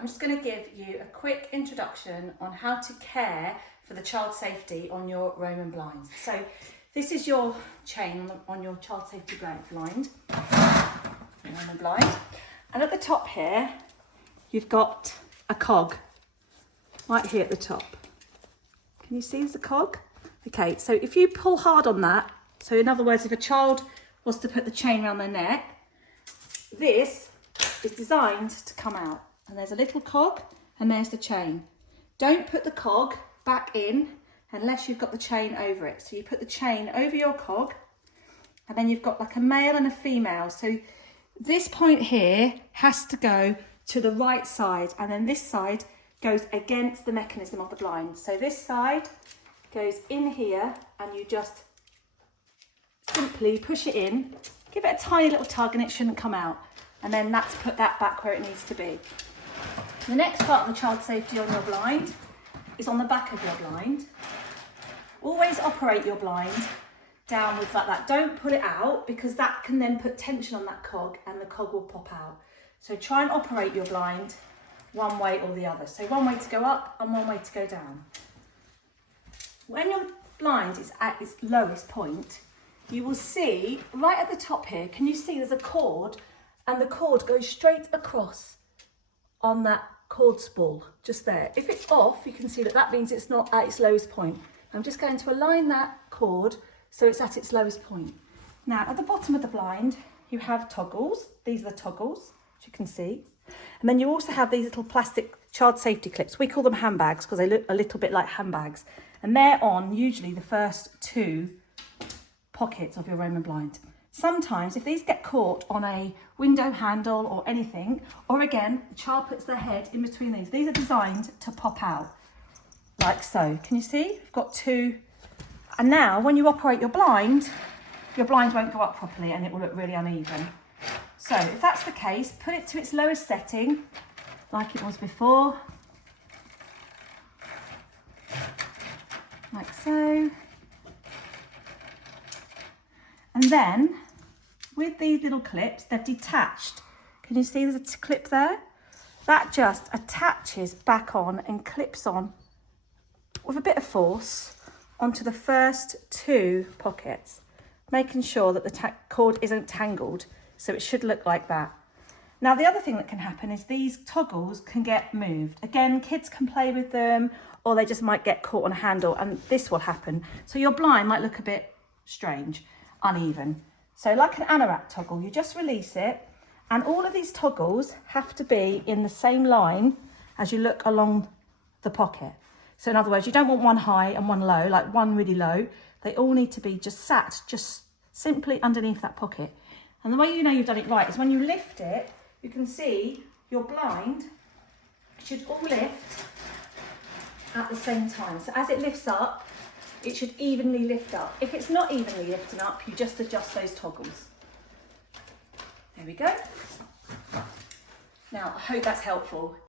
I'm just going to give you a quick introduction on how to care for the child safety on your Roman blinds. So this is your chain on your child safety blind, Roman blind. And at the top here, you've got a cog right here at the top. Can you see there's a cog? Okay, so if you pull hard on that, so in other words, if a child was to put the chain around their neck, this is designed to come out. And there's a little cog and there's the chain. Don't put the cog back in unless you've got the chain over it. So you put the chain over your cog and then you've got like a male and a female. So this point here has to go to the right side and then this side goes against the mechanism of the blind. So this side goes in here and you just simply push it in, give it a tiny little tug and it shouldn't come out. And then that's put that back where it needs to be. The next part of the child safety on your blind is on the back of your blind. Always operate your blind down with that. Don't put it out because that can then put tension on that cog and the cog will pop out. So try and operate your blind one way or the other. So one way to go up and one way to go down. When your blind is at its lowest point, you will see right at the top here, can you see there's a cord and the cord goes straight across on that cord spool just there. If it's off, you can see that means it's not at its lowest point. I'm just going to align that cord so it's at its lowest point. Now at the bottom of the blind, you have toggles. These are the toggles, as you can see. And then you also have these little plastic child safety clips. We call them handbags because they look a little bit like handbags. And they're on usually the first two pockets of your Roman blind. Sometimes if these get caught on a window handle or anything, or again, the child puts their head in between these are designed to pop out like so. Can you see? We've got two. And now when you operate your blind won't go up properly and it will look really uneven. So if that's the case, put it to its lowest setting like it was before. Like so. And then with these little clips, they're detached. Can you see there's a clip there? That just attaches back on and clips on with a bit of force onto the first two pockets, making sure that the cord isn't tangled. So it should look like that. Now the other thing that can happen is these toggles can get moved. Again, kids can play with them or they just might get caught on a handle and this will happen. So your blind might look a bit strange, uneven. So like an anorak toggle, you just release it and all of these toggles have to be in the same line as you look along the pocket. So in other words, you don't want one high and one low, like one really low. They all need to be just sat just simply underneath that pocket. And the way you know you've done it right is when you lift it, you can see your blind should all lift at the same time. So as it lifts up, it should evenly lift up. If it's not evenly lifting up, you just adjust those toggles. There we go. Now, I hope that's helpful.